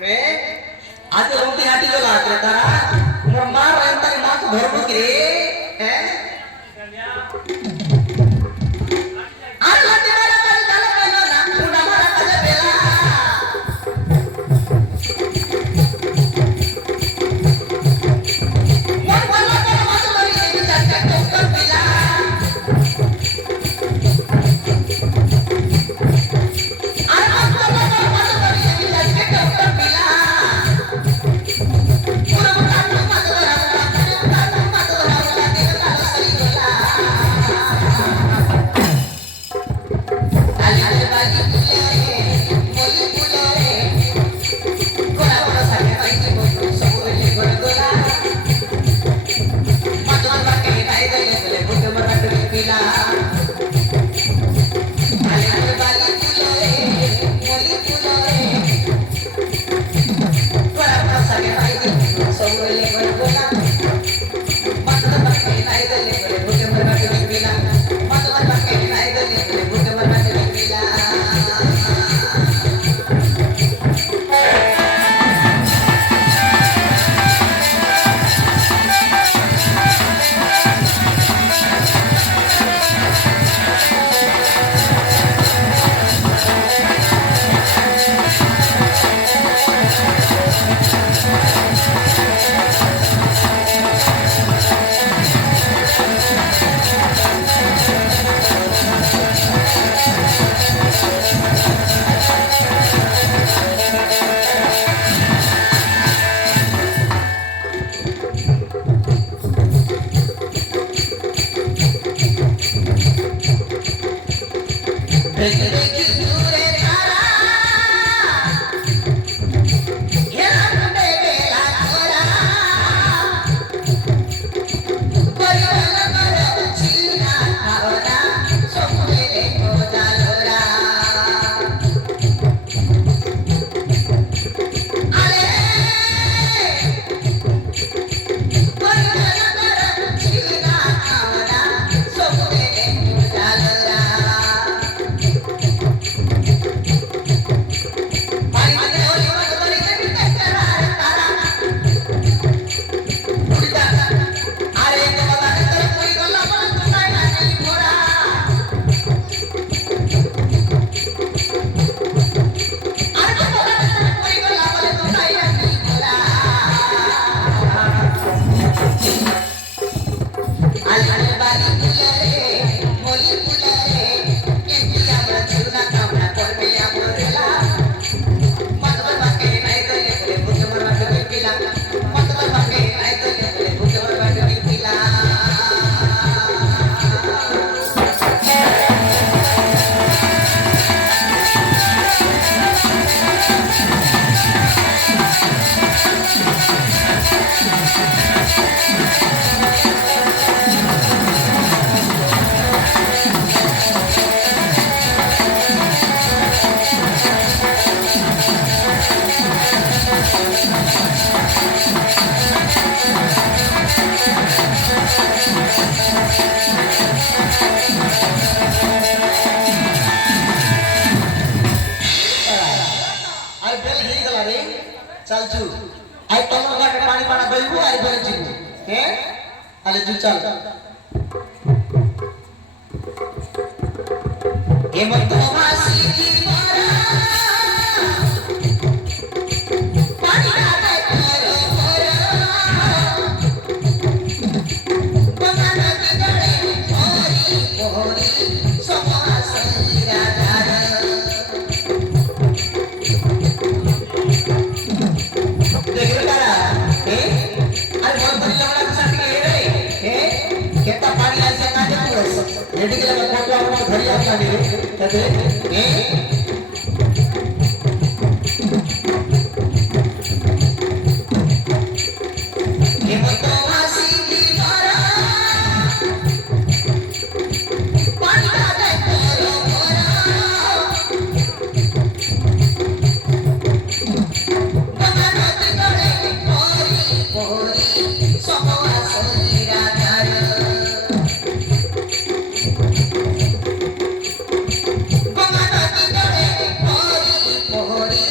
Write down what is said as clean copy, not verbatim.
हे आज रोटी हाटी गला तारा मोर मार रहता के मास धर्म के हैं आर लाते वाला कर डाला पहला ना मुंडा मारा कदे बेला मोर वाला के मास मरी के चाचा टोकर बेला आर मास वाला के मास मरी के चाचा टोकर बेला पूरा मास मास धरा मास धरा के काला सरी गोला चलजू आई तमर घाट पानी पाना गईबू आई बरे जीबू हैं आले जू चल ए मत वासी की मारा पानी आवे करो मोरा बगाना के गड़े मोरी मोरी समोरा संगीरा रेडी के लिए फोटो आपको घड़ी आपका दे कहते ये मतो वासी की मारा पानी का दे करो मोरा बगाना के गड़े मोरी मोरी समोरा संगीरा Mohori